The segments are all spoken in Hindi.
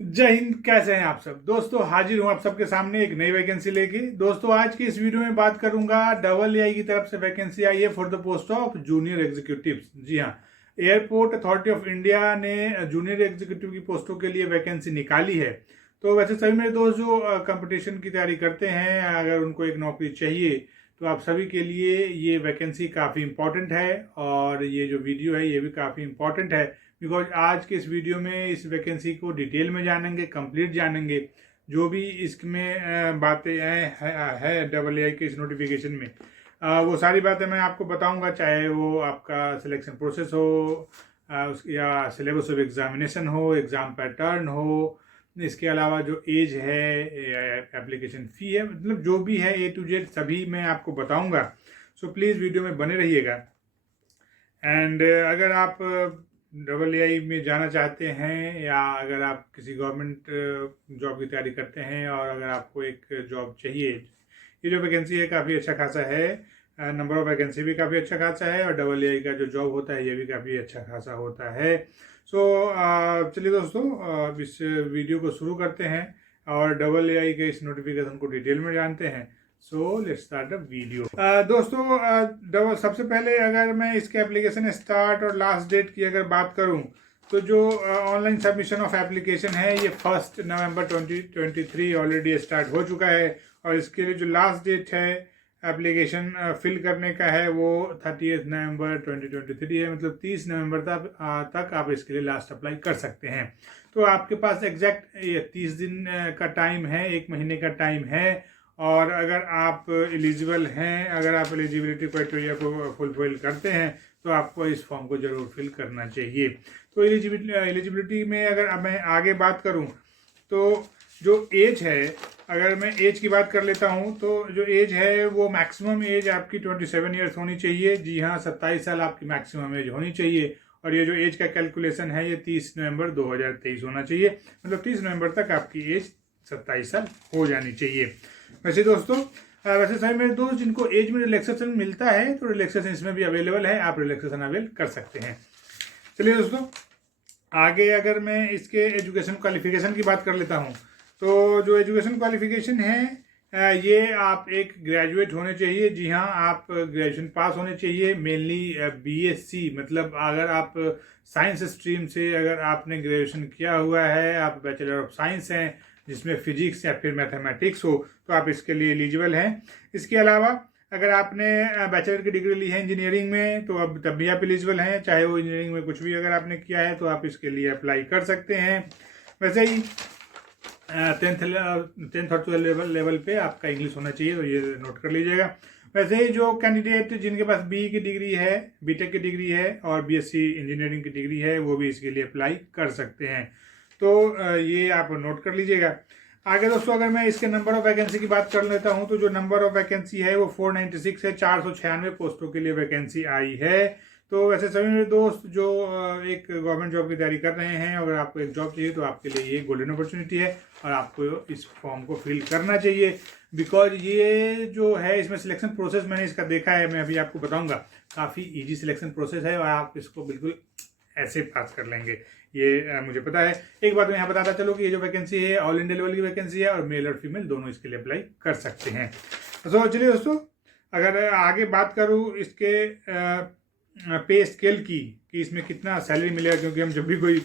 जय हिंद। कैसे हैं आप सब दोस्तों? हाजिर हूं आप सबके सामने एक नई वैकेंसी लेके। दोस्तों आज की इस वीडियो में बात करूंगा डबल एआई की तरफ से वैकेंसी आई है for the post of junior executive. जी हाँ, एयरपोर्ट अथॉरिटी ऑफ इंडिया ने जूनियर एग्जीक्यूटिव की पोस्टों के लिए वैकेंसी निकाली है। तो वैसे सभी मेरे दोस्त जो कंपटीशन की तैयारी करते हैं, अगर उनको एक नौकरी चाहिए तो आप सभी के लिए ये वैकेंसी काफ़ी इंपॉर्टेंट है और ये जो वीडियो है ये भी काफ़ी इंपॉर्टेंट है। बिकॉज आज के इस वीडियो में इस वैकेंसी को डिटेल में जानेंगे, कंप्लीट जानेंगे, जो भी इसमें बातें है डबल एआई के इस नोटिफिकेशन में, वो सारी बातें मैं आपको बताऊंगा। चाहे वो आपका सिलेक्शन प्रोसेस हो, या सिलेबस ऑफ एग्जामिनेशन हो, एग्ज़ाम पैटर्न हो, इसके अलावा जो एज है, एप्लीकेशन फ़ी है, मतलब जो भी है ए टू जेड सभी मैं आपको बताऊंगा। सो प्लीज़ वीडियो में बने रहिएगा। एंड अगर आप डबल एआई में जाना चाहते हैं या अगर आप किसी गवर्नमेंट जॉब की तैयारी करते हैं और अगर आपको एक जॉब चाहिए, ये जो वैकेंसी है काफ़ी अच्छा खासा है, नंबर ऑफ वैकेंसी भी काफ़ी अच्छा खासा है और डबल एआई का जो जॉब होता है ये भी काफ़ी अच्छा खासा होता है। सो चलिए दोस्तों, इस वीडियो को शुरू करते हैं और डबल एआई के इस नोटिफिकेशन को डिटेल में जानते हैं। So let's start the video. दोस्तों, डबल सबसे पहले अगर मैं इसके एप्लीकेशन स्टार्ट और लास्ट डेट की अगर बात करूं तो जो ऑनलाइन सबमिशन ऑफ एप्लीकेशन है ये 1 नवंबर 2023 ऑलरेडी स्टार्ट हो चुका है और इसके लिए जो लास्ट डेट है एप्लीकेशन फिल करने का है वो 30 नवंबर 2023 है। मतलब 30 नवंबर तक आप इसके लिए लास्ट अप्लाई कर सकते हैं। तो आपके पास एग्जैक्ट ये 30 दिन का टाइम है, एक महीने का टाइम है। और अगर आप एलिजिबल हैं, अगर आप एलिजिबिलिटी क्राइटेरिया को फुलफिल करते हैं तो आपको इस फॉर्म को जरूर फिल करना चाहिए। तो एलिजिबिलिटी में अगर अब मैं आगे बात करूं तो जो एज है, अगर मैं एज की बात कर लेता हूं तो जो एज है वो मैक्सिमम एज आपकी 27 ईयर्स होनी चाहिए। जी हाँ, 27 साल आपकी मैक्सिमम एज होनी चाहिए। और ये जो एज का कैलकुलेशन है ये 30 नवंबर 2023 होना चाहिए। मतलब 30 नवंबर तक आपकी एज 27 साल हो जानी चाहिए। वैसे दोस्तों, वैसे सभी मेरे दोस्त जिनको एज में रिलैक्सेशन मिलता है तो रिलैक्सेशन इसमें भी अवेलेबल है, आप रिलैक्सेशन अवेल कर सकते हैं। चलिए दोस्तों, आगे अगर मैं इसके एजुकेशन क्वालिफिकेशन की बात कर लेता हूँ तो जो एजुकेशन क्वालिफिकेशन है ये आप एक ग्रेजुएट होने चाहिए। जी हाँ, आप ग्रेजुएशन पास होने चाहिए। मेनली बीएससी, मतलब अगर आप साइंस स्ट्रीम से अगर आपने ग्रेजुएशन किया हुआ है, आप बैचलर ऑफ साइंस हैं जिसमें फिजिक्स या फिर मैथमेटिक्स हो, तो आप इसके लिए एलिजिबल हैं। इसके अलावा अगर आपने बैचलर की डिग्री ली है इंजीनियरिंग में तो अब तब भी आप एलिजिबल हैं। चाहे वो इंजीनियरिंग में कुछ भी अगर आपने किया है तो आप इसके लिए अप्लाई कर सकते हैं। वैसे ही 10th और 12 लेवल पे आपका इंग्लिश होना चाहिए, तो ये नोट कर लीजिएगा। वैसे ही जो कैंडिडेट जिनके पास बी की डिग्री है, बीटेक की डिग्री है और बीएससी इंजीनियरिंग की डिग्री है, वो भी इसके लिए अप्लाई कर सकते हैं। तो ये आप नोट कर लीजिएगा। आगे दोस्तों, अगर मैं इसके नंबर ऑफ वैकेंसी की बात कर लेता हूं तो जो नंबर ऑफ वैकेंसी है वो 496 है। 496 पोस्टों के लिए वैकेंसी आई है। तो वैसे सभी मेरे दोस्त जो एक गवर्नमेंट जॉब की तैयारी कर रहे हैं, अगर आपको एक जॉब चाहिए तो आपके लिए ये गोल्डन अपॉर्चुनिटी है और आपको इस फॉर्म को फिल करना चाहिए। बिकॉज ये जो है इसमें सिलेक्शन प्रोसेस मैंने इसका देखा है, मैं अभी आपको बताऊंगा। काफ़ी इजी सिलेक्शन प्रोसेस है और आप इसको बिल्कुल ऐसे पास कर लेंगे, ये मुझे पता है। एक बात मैं यहाँ बताता चलो कि ये जो वैकेंसी है ऑल इंडिया लेवल की वैकेंसी है और मेल और फीमेल दोनों इसके लिए अप्लाई कर सकते हैं। तो चलिए दोस्तों, अगर आगे बात करूँ इसके पे स्केल की कि इसमें कितना सैलरी मिलेगा, क्योंकि हम जब भी कोई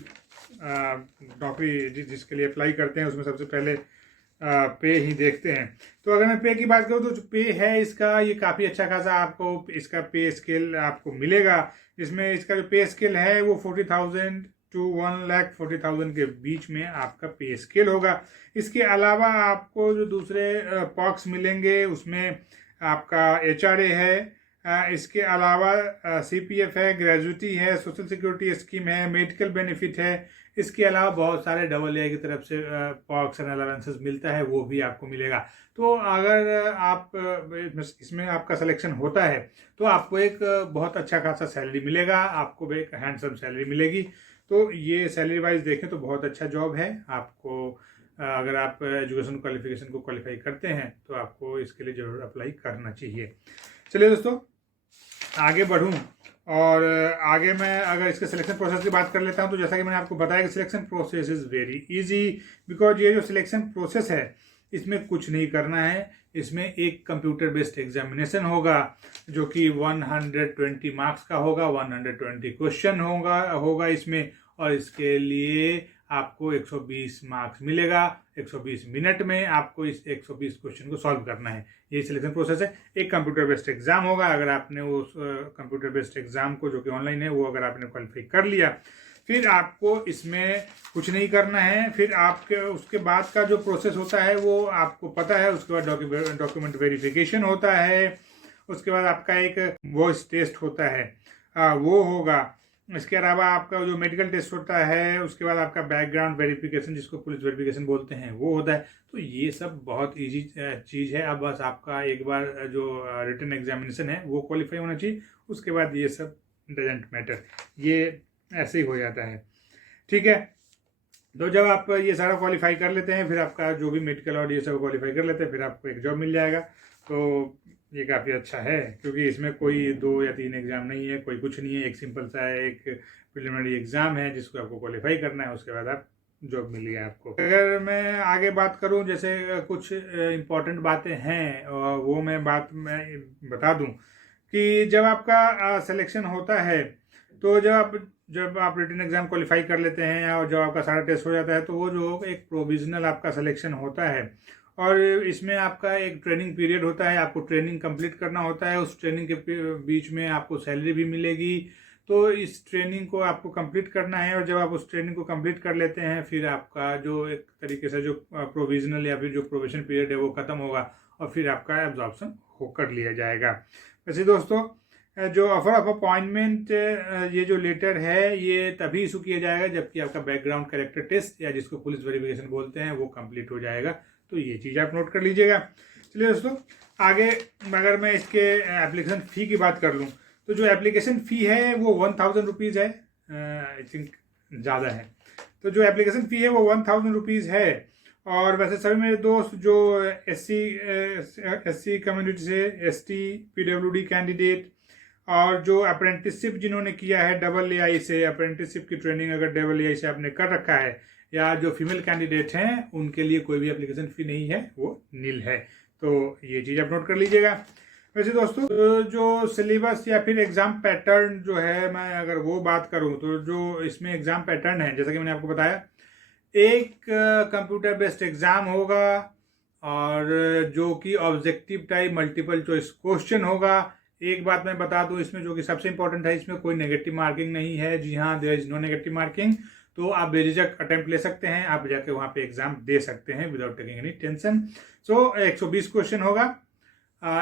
नौकरी जिसके लिए अप्लाई करते हैं उसमें सबसे पहले पे ही देखते हैं। तो अगर मैं पे की बात करूँ तो जो पे है इसका ये काफ़ी अच्छा खासा आपको इसका पे स्केल आपको मिलेगा। इसमें इसका जो पे स्केल है वो 40,000 टू 1,40,000 के बीच में आपका पे स्केल होगा। इसके अलावा आपको जो दूसरे पॉक्स मिलेंगे उसमें आपका एचआरए है, इसके अलावा सीपीएफ है, ग्रेजुटी है, सोशल सिक्योरिटी स्कीम है, मेडिकल बेनिफिट है। इसके अलावा बहुत सारे डबल एआई की तरफ से पॉक्स एंड अलावेंसेस मिलता है, वो भी आपको मिलेगा। तो अगर आप इसमें आपका सिलेक्शन होता है तो आपको एक बहुत अच्छा खासा सैलरी मिलेगा, आपको एक हैंडसम सैलरी मिलेगी। तो ये सैलरी वाइज देखें तो बहुत अच्छा जॉब है। आपको अगर आप एजुकेशन क्वालिफिकेशन को क्वालिफाई करते हैं तो आपको इसके लिए ज़रूर अप्लाई करना चाहिए। चलिए दोस्तों, आगे बढ़ूं और आगे मैं अगर इसके सिलेक्शन प्रोसेस की बात कर लेता हूं, तो जैसा कि मैंने आपको बताया कि selection process is very easy, because ये जो सिलेक्शन प्रोसेस है इसमें कुछ नहीं करना है। इसमें एक कंप्यूटर बेस्ड एग्जामिनेशन होगा जो कि 120 मार्क्स का होगा, 120 क्वेश्चन होगा इसमें, और इसके लिए आपको 120 मार्क्स मिलेगा। 120 मिनट में आपको इस 120 क्वेश्चन को सॉल्व करना है। ये सिलेक्शन प्रोसेस है। एक कंप्यूटर बेस्ड एग्जाम होगा। अगर आपने उस कंप्यूटर बेस्ड एग्जाम को, जो कि ऑनलाइन है, वो अगर आपने क्वालिफाई कर लिया, फिर आपको इसमें कुछ नहीं करना है। फिर आपके उसके बाद का जो प्रोसेस होता है वो आपको पता है। उसके बाद डॉक्यूमेंट वेरिफिकेशन होता है, उसके बाद आपका एक वॉइस टेस्ट होता है, वो होगा। इसके अलावा आपका जो मेडिकल टेस्ट होता है, उसके बाद आपका बैकग्राउंड वेरिफिकेशन, जिसको पुलिस वेरिफिकेशन बोलते हैं, वो होता है। तो ये सब बहुत इजी चीज़ है। अब बस आपका एक बार जो रिटन एग्जामिनेशन है वो क्वालिफाई होना चाहिए, उसके बाद ये सब डजेंट मैटर, ये ऐसे ही हो जाता है। ठीक है, तो जब आप ये सारा क्वालिफाई कर लेते हैं, फिर आपका जो भी मेडिकल और ये सब क्वालिफाई कर लेते हैं, फिर आपको एक जॉब मिल जाएगा। तो ये काफ़ी अच्छा है, क्योंकि इसमें कोई 2 या 3 एग्ज़ाम नहीं है, कोई कुछ नहीं है। एक सिंपल सा एक प्रिलिमिनरी एग्ज़ाम है जिसको आपको क्वालिफाई करना है, उसके बाद आप जॉब मिल गया आपको। अगर मैं आगे बात करूं, जैसे कुछ इम्पॉर्टेंट बातें हैं, वो मैं बता दूं कि जब आपका सिलेक्शन होता है, तो जब आप रिटन एग्जाम क्वालिफाई कर लेते हैं और जब आपका सारा टेस्ट हो जाता है, तो वो जो एक प्रोविजनल आपका सिलेक्शन होता है, और इसमें आपका एक ट्रेनिंग पीरियड होता है। आपको ट्रेनिंग कंप्लीट करना होता है। उस ट्रेनिंग के बीच में आपको सैलरी भी मिलेगी। तो इस ट्रेनिंग को आपको कंप्लीट करना है, और जब आप उस ट्रेनिंग को कंप्लीट कर लेते हैं, फिर आपका जो एक तरीके से जो प्रोविजनल या फिर जो प्रोबेशन पीरियड है वो ख़त्म होगा, और फिर आपका एब्जॉर्प्शन कर लिया जाएगा। वैसे दोस्तों, जो ऑफर ऑफ अपॉइंटमेंट, ये जो लेटर है, ये तभी इशू किया जाएगा जबकि आपका बैकग्राउंड कैरेक्टर टेस्ट, या जिसको पुलिस वेरिफिकेशन बोलते हैं, वो कंप्लीट हो जाएगा। तो ये चीज़ आप नोट कर लीजिएगा। चलिए दोस्तों, आगे अगर मैं इसके एप्लीकेशन फ़ी की बात कर लूँ, तो जो एप्लीकेशन फ़ी है वो 1000 रुपीज़ है। आई थिंक ज़्यादा है। तो जो एप्लीकेशन फ़ी है वो 1000 रुपीज़ है। और वैसे सभी मेरे दोस्त जो एससी कम्युनिटी से, एसटी, पीडब्ल्यूडी कैंडिडेट, और जो अप्रेंटिसशिप जिन्होंने किया है AAI से, अप्रेंटिसशिप की ट्रेनिंग अगर AAI से आपने कर रखा है, या जो फीमेल कैंडिडेट हैं, उनके लिए कोई भी एप्लीकेशन फ़ी नहीं है, वो नील है। तो ये चीज़ आप नोट कर लीजिएगा। वैसे दोस्तों, जो सिलेबस या फिर एग्ज़ाम पैटर्न जो है, मैं अगर वो बात करूं, तो जो इसमें एग्ज़ाम पैटर्न है, जैसा कि मैंने आपको बताया, एक कंप्यूटर बेस्ड एग्ज़ाम होगा, और जो कि objective type multiple choice question होगा। एक बात मैं बता दूं इसमें, जो कि सबसे इंपॉर्टेंट है, इसमें कोई नेगेटिव मार्किंग नहीं है। जी हाँ, there is no negative marking. तो आप बेझिझक अटेम्प्ट ले सकते हैं, आप जाके वहाँ पे एग्जाम दे सकते हैं विदाउट टेकिंग एनी टेंशन। सो 120 क्वेश्चन होगा,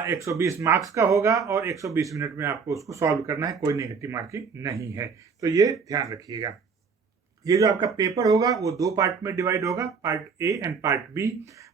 120 मार्क्स का होगा, और 120 मिनट में आपको उसको सॉल्व करना है। कोई नेगेटिव मार्किंग नहीं है, तो ये ध्यान रखिएगा। ये जो आपका पेपर होगा वो 2 पार्ट में डिवाइड होगा, part A and part B.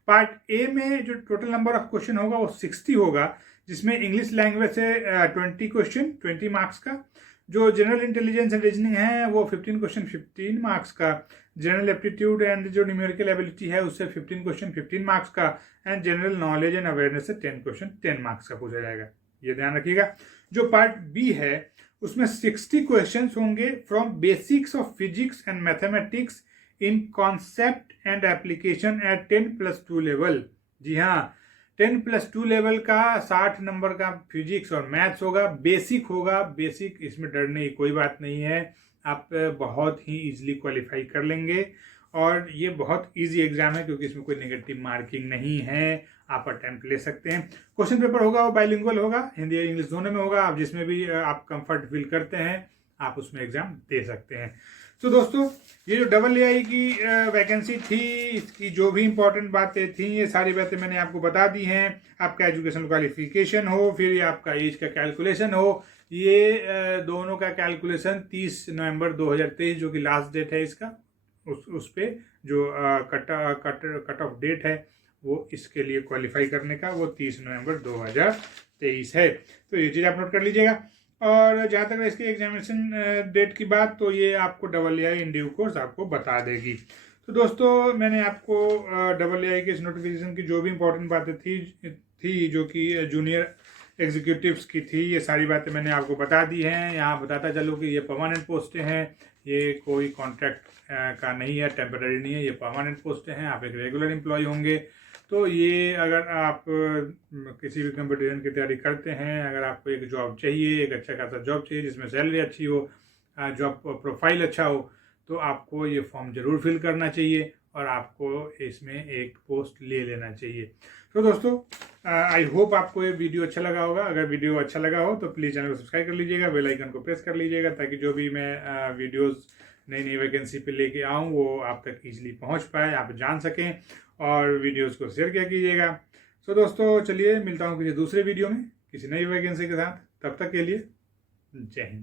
Part A में जो टोटल नंबर ऑफ क्वेश्चन होगा वो 60 होगा, जिसमें इंग्लिश लैंग्वेज से 20 क्वेश्चन 20 मार्क्स का। जो जनरल इंटेलिजेंस एंड रीजनिंग है वो 15 क्वेश्चन 15 मार्क्स का। जनरल एप्टीट्यूड एंड जो न्यूमेरिकल एबिलिटी है उससे 15 क्वेश्चन 15 मार्क्स का। And general knowledge and awareness से 10 क्वेश्चन 10 मार्क्स का पूछा जाएगा, ये ध्यान रखिएगा। जो पार्ट बी है उसमें 60 क्वेश्चन होंगे from basics of physics and mathematics in concept and application at 10+2 level. जी हाँ, 10+2 लेवल का 60 नंबर का फिजिक्स और मैथ्स होगा। बेसिक होगा, बेसिक, इसमें डरने की कोई बात नहीं है। आप बहुत ही इजीली क्वालिफाई कर लेंगे, और ये बहुत इजी एग्जाम है क्योंकि इसमें कोई नेगेटिव मार्किंग नहीं है। आप अटेम्प्ट ले सकते हैं। क्वेश्चन पेपर होगा वो बाइलिंगुअल होगा, हिंदी और इंग्लिश दोनों में होगा। आप जिसमें भी आप कंफर्ट फील करते हैं आप उसमें एग्जाम दे सकते हैं। तो दोस्तों, ये जो AAI की वैकेंसी थी, इसकी जो भी इंपॉर्टेंट बातें थी, ये सारी बातें मैंने आपको बता दी हैं। आपका एजुकेशन क्वालिफिकेशन हो, फिर आपका एज का कैलकुलेशन हो, ये दोनों का कैलकुलेशन 30 नवंबर 2023 जो कि लास्ट डेट है इसका, उस पे जो कट ऑफ डेट है वो इसके लिए क्वालिफाई करने का, वो 30 नवंबर 2023 है। तो ये चीज़ आप नोट कर लीजिएगा। और जहाँ तक इसके एग्जामिनेशन डेट की बात, तो ये आपको AAI इन ड्यू कोर्स आपको बता देगी। तो दोस्तों, मैंने आपको AAI के इस नोटिफिकेशन की जो भी इंपॉर्टेंट बातें थी जो कि जूनियर एग्जीक्यूटिव्स की थी। ये सारी बातें मैंने आपको बता दी हैं। यहाँ बताता चलूँ कि ये परमानेंट पोस्टें हैं, ये कोई कॉन्ट्रैक्ट का नहीं है, टेम्पररी नहीं है, ये परमानेंट पोस्टें हैं। आप एक रेगुलर एम्प्लॉय होंगे। तो ये अगर आप किसी भी कंपटीशन की तैयारी करते हैं, अगर आपको एक जॉब चाहिए, एक अच्छा खासा जॉब चाहिए जिसमें सैलरी अच्छी हो, जॉब प्रोफाइल अच्छा हो, तो आपको ये फॉर्म ज़रूर फिल करना चाहिए और आपको इसमें एक पोस्ट ले लेना चाहिए। तो दोस्तों, आई होप आपको ये वीडियो अच्छा लगा होगा। अगर वीडियो अच्छा लगा हो तो प्लीज़ चैनल को सब्सक्राइब कर लीजिएगा, बेल आइकन को प्रेस कर लीजिएगा, ताकि जो भी मैं वीडियोस नई नई वैकेंसी पे लेके आऊँ वो आप तक ईजिली पहुँच पाए, आप जान सकें, और वीडियोस को शेयर किया कीजिएगा। तो दोस्तों चलिए, मिलता हूँ किसी दूसरे वीडियो में किसी नई वैकेंसी के साथ। तब तक के लिए जय हिंद।